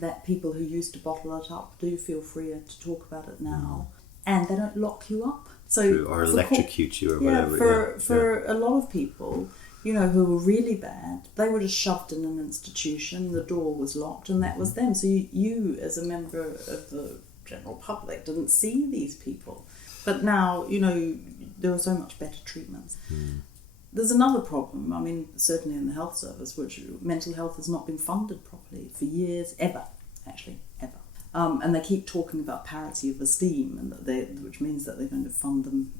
That people who used to bottle it up do feel freer to talk about it now, and they don't lock you up. So or electrocute you or whatever. For a lot of people, who were really bad, they were just shoved in an institution, the door was locked, and that was them. So you as a member of the general public didn't see these people. But now, there are so much better treatments. There's another problem, I mean, certainly in the health service, which mental health has not been funded properly for years, ever. And they keep talking about parity of esteem, and which means that they're going to fund them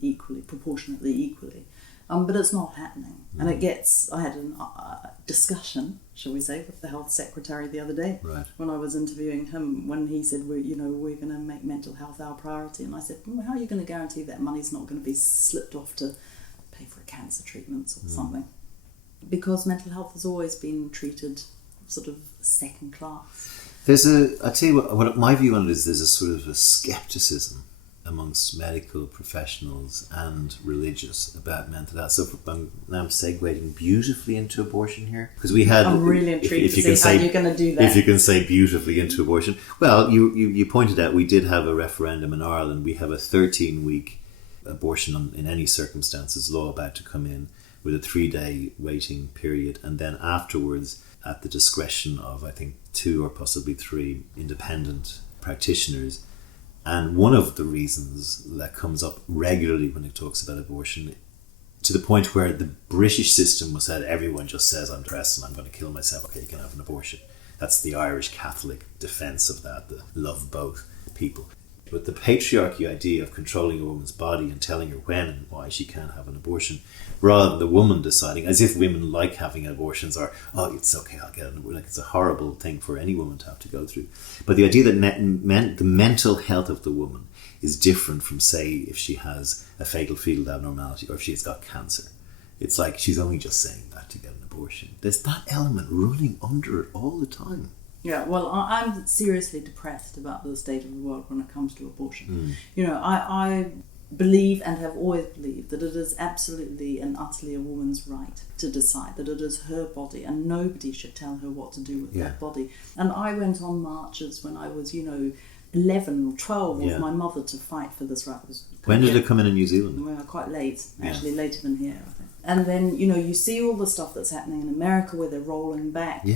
proportionately equally. But it's not happening. And I had a discussion, shall we say, with the health secretary the other day, when I was interviewing him, when he said, we're going to make mental health our priority. And I said, how are you going to guarantee that money's not going to be slipped off to pay for cancer treatments or something? Because mental health has always been treated sort of second class. I tell you what my view on it is, there's a sort of a skepticism amongst medical professionals and religious about mental health. So now I'm segueing beautifully into abortion here, because we had. I'm really intrigued to see how you're going to do that. If you can say beautifully into abortion, well, you pointed out we did have a referendum in Ireland. We have a 13-week abortion in any circumstances law about to come in, with a 3-day waiting period, and then afterwards, at the discretion of I think 2 or possibly 3 independent practitioners. And one of the reasons that comes up regularly when it talks about abortion, to the point where the British system was that everyone just says, I'm depressed and I'm going to kill myself, okay, you can have an abortion. That's the Irish Catholic defence of that, the love both people. But the patriarchy idea of controlling a woman's body and telling her when and why she can't have an abortion, rather than the woman deciding, as if women like having abortions, or, oh, it's okay, I'll get an abortion. Like, it's a horrible thing for any woman to have to go through. But the idea that the mental health of the woman is different from, say, if she has a fatal fetal abnormality or if she's got cancer. It's like she's only just saying that to get an abortion. There's that element running under it all the time. Yeah, well, I'm seriously depressed about the state of the world when it comes to abortion. You know, I believe and have always believed that it is absolutely and utterly a woman's right to decide, that it is her body and nobody should tell her what to do with that body. And I went on marches when I was, 11 or 12 with my mother to fight for this right. When did it come in New Zealand? Well, quite late, actually, later than here, I think. And then, you see all the stuff that's happening in America where they're rolling back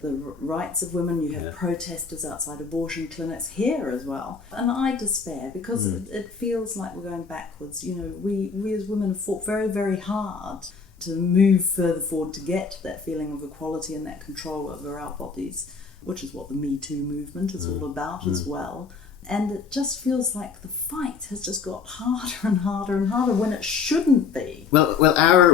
the rights of women. You have protesters outside abortion clinics here as well. And I despair because it feels like we're going backwards. We as women have fought very, very hard to move further forward to get to that feeling of equality and that control over our bodies, which is what the Me Too movement is all about as well. And it just feels like the fight has just got harder and harder and harder when it shouldn't be. Well,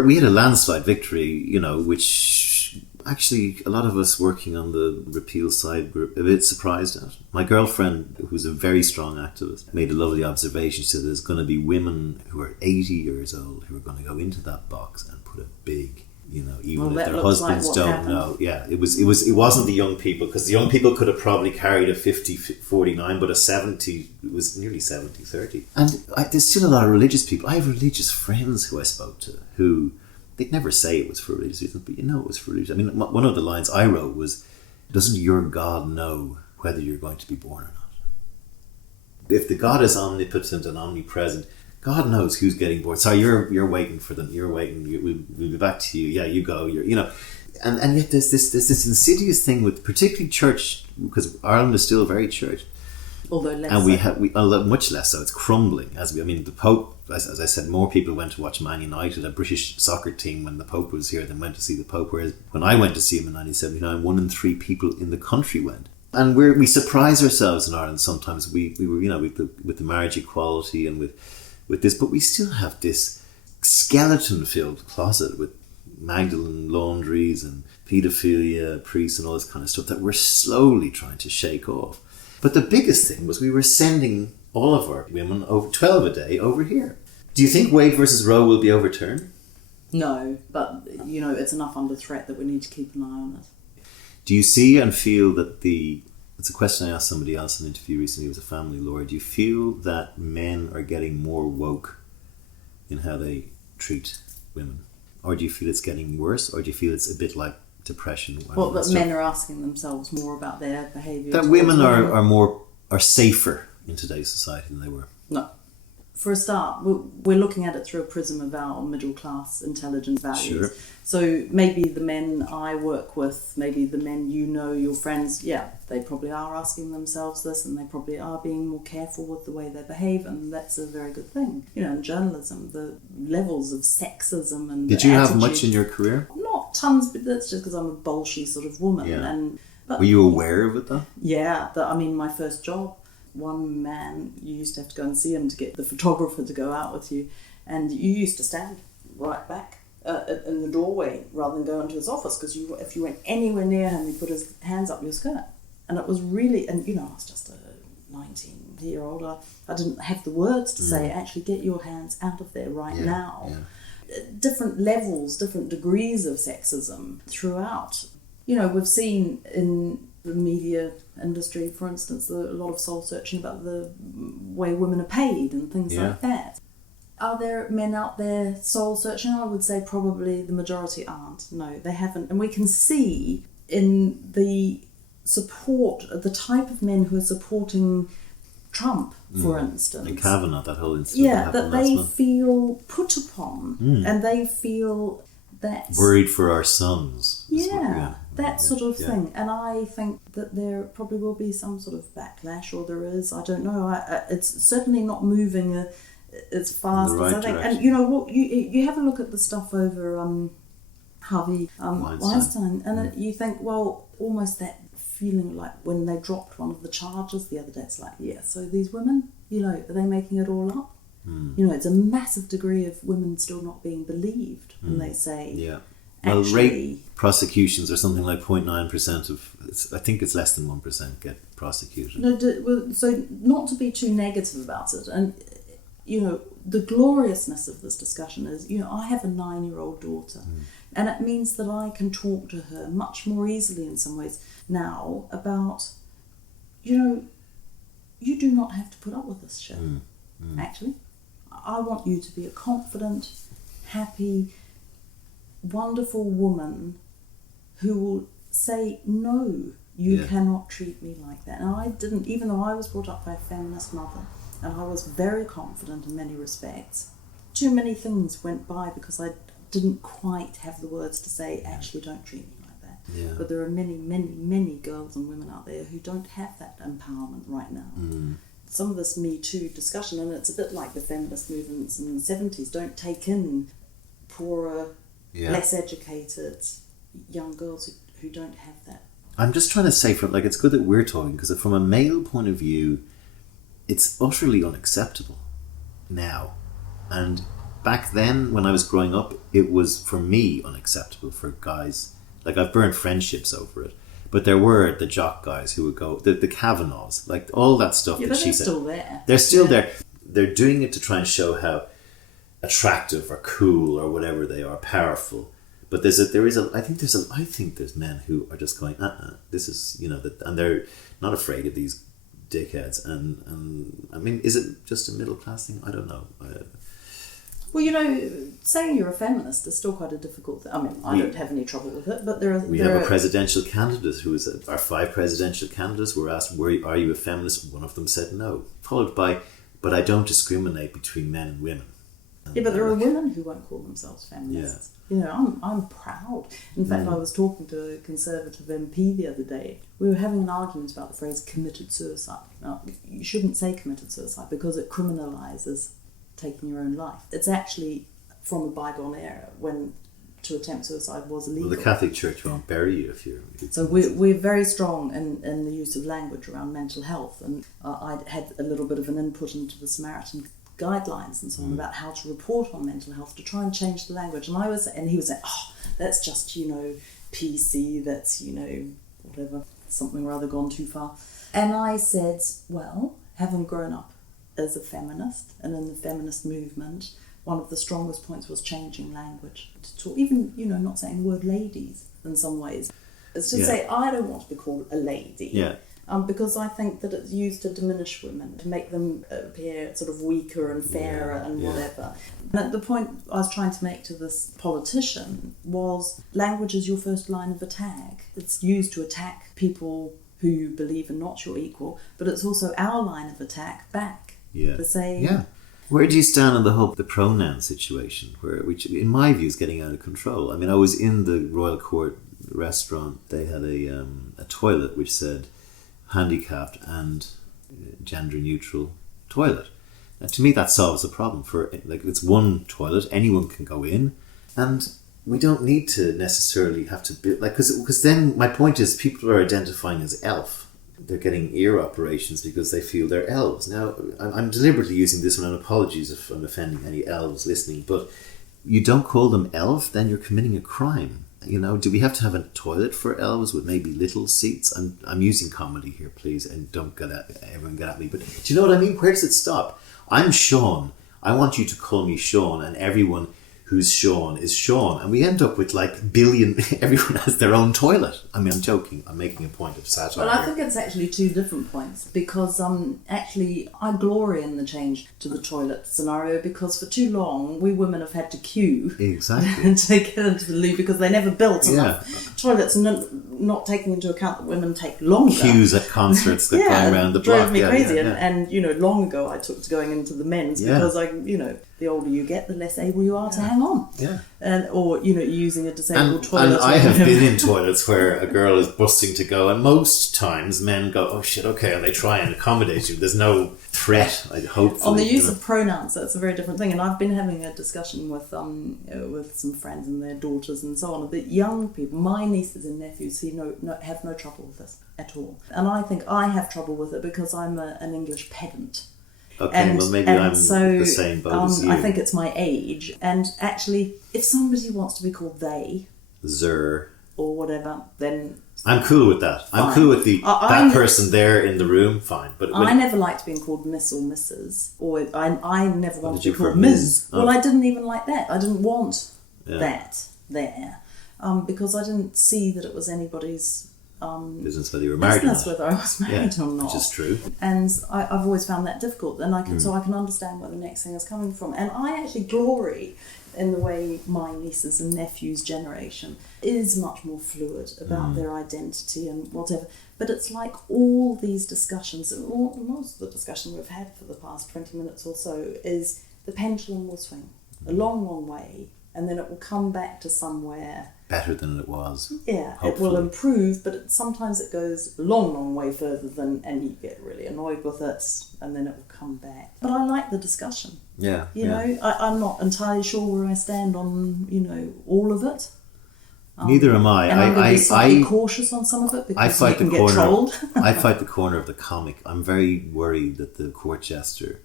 we had a landslide victory, which actually a lot of us working on the repeal side were a bit surprised at. My girlfriend, who's a very strong activist, made a lovely observation. She said there's going to be women who are 80 years old who are going to go into that box and put a big, even if their husbands don't know. Yeah, it wasn't the young people, because the young people could have probably carried a 50-49, but a 70, it was nearly 70-30. And there's still a lot of religious people. I have religious friends who I spoke to who, they'd never say it was for religious reasons, but it was for religious. I mean, one of the lines I wrote was, doesn't your God know whether you're going to be born or not? If the God is omnipotent and omnipresent, God knows who's getting born. So you're waiting for them. You're waiting. We'll be back to you. Yeah, you go. And yet there's this insidious thing with particularly church, because Ireland is still very church. Although less. And we much less so. It's crumbling. The Pope, as I said, more people went to watch Man United, a British soccer team, when the Pope was here than went to see the Pope. Whereas when I went to see him in 1979, 1 in 3 people in the country went. And we surprise ourselves in Ireland sometimes. We were with the marriage equality and with this, but we still have this skeleton-filled closet with Magdalene laundries and paedophilia, priests and all this kind of stuff that we're slowly trying to shake off. But the biggest thing was we were sending all of our women, over 12 a day, over here. Do you think Wade versus Roe will be overturned? No, but it's enough under threat that we need to keep an eye on it. Do you see and feel that it's a question I asked somebody else in an interview recently, who was a family lawyer. Do you feel that men are getting more woke in how they treat women? Or do you feel it's getting worse? Or do you feel it's a bit like depression? Well, that men are asking themselves more about their behaviour. That women are safer in today's society than they were. No. For a start, we're looking at it through a prism of our middle class intelligence values. Sure. So maybe the men I work with, maybe the men your friends, they probably are asking themselves this, and they probably are being more careful with the way they behave, and that's a very good thing. In journalism, the levels of sexism and Did you have much in your career? Not tons, but that's just because I'm a bolshy sort of woman. Yeah. But were you aware of it though? Yeah, my first job, one man, you used to have to go and see him to get the photographer to go out with you, and you used to stand right back in the doorway rather than go into his office, because if you went anywhere near him, he'd put his hands up your skirt. And it was really, and I was just a 19-year-old, I didn't have the words to say, actually get your hands out of there now. Yeah. Different levels, different degrees of sexism throughout. We've seen in the media industry, for instance, a lot of soul searching about the way women are paid and things like that. Are there men out there soul searching? I would say probably the majority aren't. No, they haven't. And we can see in the support, the type of men who are supporting Trump, for instance. And Kavanaugh, that whole incident. Yeah, that they feel put upon and they feel that's... worried for our sons. That sort of thing. And I think that there probably will be some sort of backlash, or there is, I don't know. It's certainly not moving as fast as I think. Direction. And you know what, you have a look at the stuff over Harvey Weinstein, and you think, well, almost that feeling like when they dropped one of the charges the other day, it's like, so these women, are they making it all up? It's a massive degree of women still not being believed when they say, well, rape prosecutions are something like 0.9% of, I think it's less than 1% get prosecuted. No, so not to be too negative about it, and the gloriousness of this discussion is, I have a 9-year-old daughter, and it means that I can talk to her much more easily in some ways now about, you do not have to put up with this shit. Actually, I want you to be a confident, happy, wonderful woman who will say, no, you cannot treat me like that. And I didn't, even though I was brought up by a feminist mother, and I was very confident in many respects, too many things went by because I didn't quite have the words to say, actually don't treat me like that. But there are many, many, many girls and women out there who don't have that empowerment right now. Some of this Me Too discussion, and it's a bit like the feminist movements in the 70s, don't take in poorer, less educated young girls who don't have that. I'm just trying to say, it's good that we're talking, because from a male point of view, it's utterly unacceptable now. And back then, when I was growing up, it was, for me, unacceptable for guys. Like, I've burned friendships over it. But there were the jock guys who would go, the Kavanaughs, like all that stuff that she said. They're still there. They're still there. They're doing it to try and show how attractive or cool or whatever they are, powerful. But I think there's men who are just going, this is, and they're not afraid of these dickheads. And I mean, is it just a middle class thing? I don't know. Well, saying you're a feminist is still quite a difficult thing. I mean, I don't have any trouble with it, but we have a presidential candidate who is our 5 presidential candidates were asked, are you a feminist? One of them said no, followed by, but I don't discriminate between men and women. And but there are women who won't call themselves feminists. I'm proud. In fact, I was talking to a Conservative MP the other day. We were having an argument about the phrase committed suicide. Now, you shouldn't say committed suicide because it criminalises taking your own life. It's actually from a bygone era when to attempt suicide was illegal. Well, the Catholic Church won't bury you if you're... So we're very strong in the use of language around mental health, and I had a little bit of an input into the Samaritan guidelines and so on about how to report on mental health to try and change the language. And he was saying, that's just, PC, that's, whatever, something rather gone too far. And I said, well, having grown up as a feminist and in the feminist movement, one of the strongest points was changing language to talk, even not saying the word ladies in some ways. It's to say I don't want to be called a lady, because I think that it's used to diminish women, to make them appear sort of weaker and fairer and whatever. And the point I was trying to make to this politician was language is your first line of attack. It's used to attack people who you believe are not your equal, but it's also our line of attack back. To say, where do you stand on the pronoun situation, which in my view is getting out of control? I mean, I was in the Royal Court restaurant. They had a toilet which said handicapped and gender neutral toilet. Now, to me, that solves the problem. It's one toilet, anyone can go in, and we don't need to necessarily have to be because then my point is people are identifying as elf. They're getting ear operations because they feel they're elves. Now, I'm deliberately using this one, and apologies if I'm offending any elves listening, but you don't call them elf, then you're committing a crime. Do we have to have a toilet for elves with maybe little seats? I'm using comedy here, please, and don't everyone get at me. But do you know what I mean? Where does it stop? I'm Sean. I want you to call me Sean, and everyone who's Sean is Sean, and we end up with like billion. Everyone has their own toilet. I mean, I'm joking. I'm making a point of satire. Well, I think it's actually two different points, because actually I glory in the change to the toilet scenario, because for too long we women have had to queue exactly to get into the loo because they never built enough toilets, not taking into account that women take longer. Queues at concerts that go around the block. Drove me crazy. And you know, long ago I took to going into the men's because the older you get, the less able you are to hang on. Yeah. Or using a disabled toilet. And I have been in toilets where a girl is busting to go, and most times men go, oh shit, okay, and they try and accommodate you. There's no threat, I hope. On the use of pronouns, that's a very different thing. And I've been having a discussion with some friends and their daughters and so on, that young people, my nieces and nephews, have no trouble with this at all. And I think I have trouble with it because I'm an English pedant. Okay, well maybe I'm the same boat as you. I think it's my age. And actually, if somebody wants to be called they, Zer, or whatever, then I'm cool with that. Fine. I'm cool with that person there in the room, fine. But I never liked being called Miss or Mrs. Or I never wanted to be called Ms. Oh. Well, I didn't even like that. I didn't want that there. Because I didn't see that it was anybody's business whether you were married or not. Whether I was married or not. Which is true. And I've always found that difficult. And so I can understand where the next thing is coming from. And I actually glory in the way my nieces and nephews' generation is much more fluid about their identity and whatever. But it's like all these discussions, most of the discussion we've had for the past 20 minutes or so, is the pendulum will swing a long, long way, and then it will come back to somewhere better than it was. Yeah, hopefully. It will improve, but sometimes it goes a long, long way further and you get really annoyed with it, and then it will come back. But I like the discussion. Yeah. You know, I'm not entirely sure where I stand on, all of it. Neither am I. And I'm going to be slightly cautious on some of it because you can get trolled. I fight the corner of the comic. I'm very worried that the court jester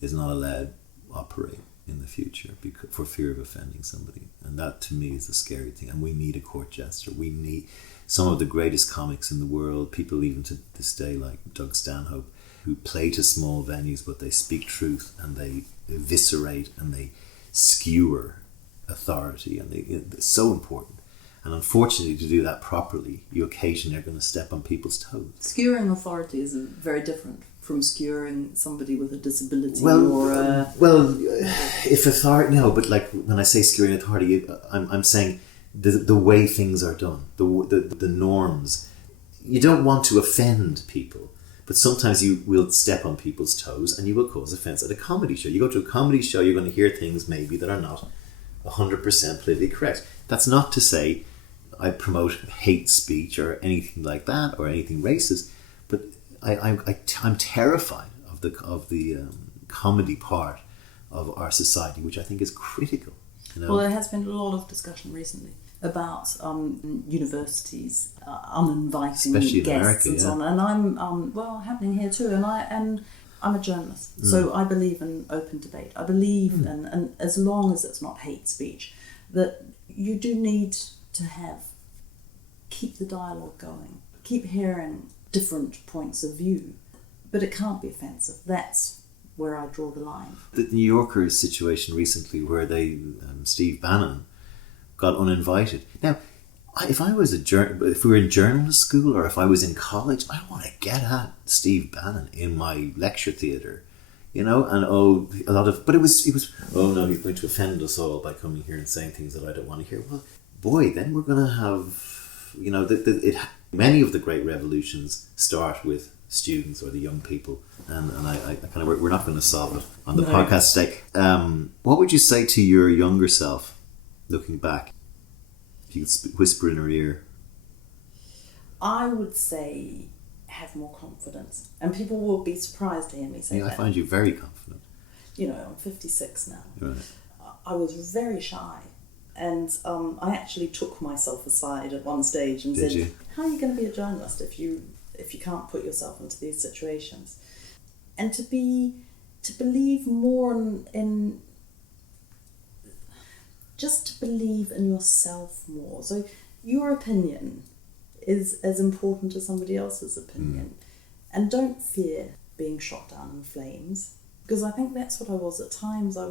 is not allowed to operate in the future for fear of offending somebody, and that to me is a scary thing. And we need a court jester. We need some of the greatest comics in the world, people even to this day like Doug Stanhope, who play to small venues but they speak truth and they eviscerate and they skewer authority, and it's so important. And unfortunately, to do that properly, you occasionally are going to step on people's toes. Skewering authority is very different from skewering somebody with a disability if authority, no, but like when I say skewering authority, I'm saying the way things are done, the norms. You don't want to offend people, but sometimes you will step on people's toes and you will cause offence at a comedy show. You go to a comedy show, you're going to hear things maybe that are not 100% politically correct. That's not to say I promote hate speech or anything like that or anything racist, but I'm terrified of the comedy part of our society, which I think is critical. Well, there has been a lot of discussion recently about universities uninviting especially guests America, and so on. And I'm happening here too. And I'm a journalist, so I believe in open debate. I believe in, and as long as it's not hate speech, that you do need to keep the dialogue going, keep hearing different points of view, but it can't be offensive. That's where I draw the line. The New Yorker situation recently, where Steve Bannon got uninvited. Now, if we were in journalist school or if I was in college, I want to get at Steve Bannon in my lecture theatre, and but it was oh no, he's going to offend us all by coming here and saying things that I don't want to hear. Well, boy, then we're going to have, many of the great revolutions start with students or the young people, and I kind of, we're not going to solve it on the podcast today. What would you say to your younger self, looking back? If you could whisper in her ear. I would say have more confidence, and people will be surprised to hear me say that. I find you very confident. I'm 56 now. Right. I was very shy. And I actually took myself aside at one stage and said, how are you going to be a journalist if you can't put yourself into these situations? And to believe more in just to believe in yourself more. So your opinion is as important as somebody else's opinion. And don't fear being shot down in flames, because I think that's what I was at times. I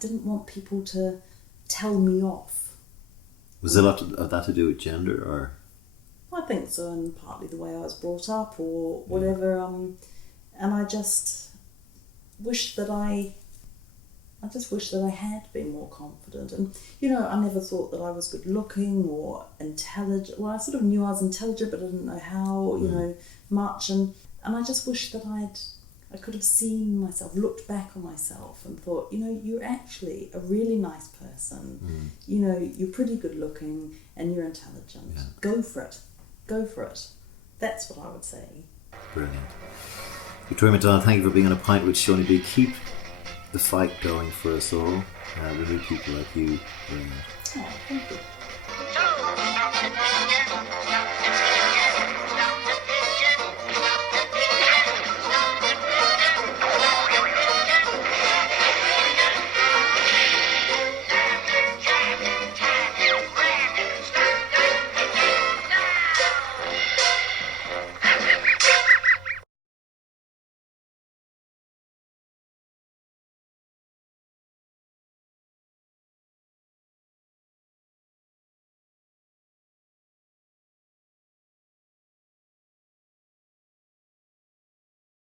didn't want people to tell me off. Was a lot of that to do with gender, or? I think so, and partly the way I was brought up or whatever. And I just wish that I had been more confident. And, I never thought that I was good looking or intelligent. Well, I sort of knew I was intelligent, but I didn't know how, much. And I just wish that I could have seen myself, looked back on myself and thought, you're actually a really nice person. You're pretty good looking and you're intelligent. Yeah. Go for it. Go for it. That's what I would say. Brilliant. Victoria McDonald, thank you for being on A Pint with Seaniebee. Keep the fight going for us all. We need people like you. Oh, thank you.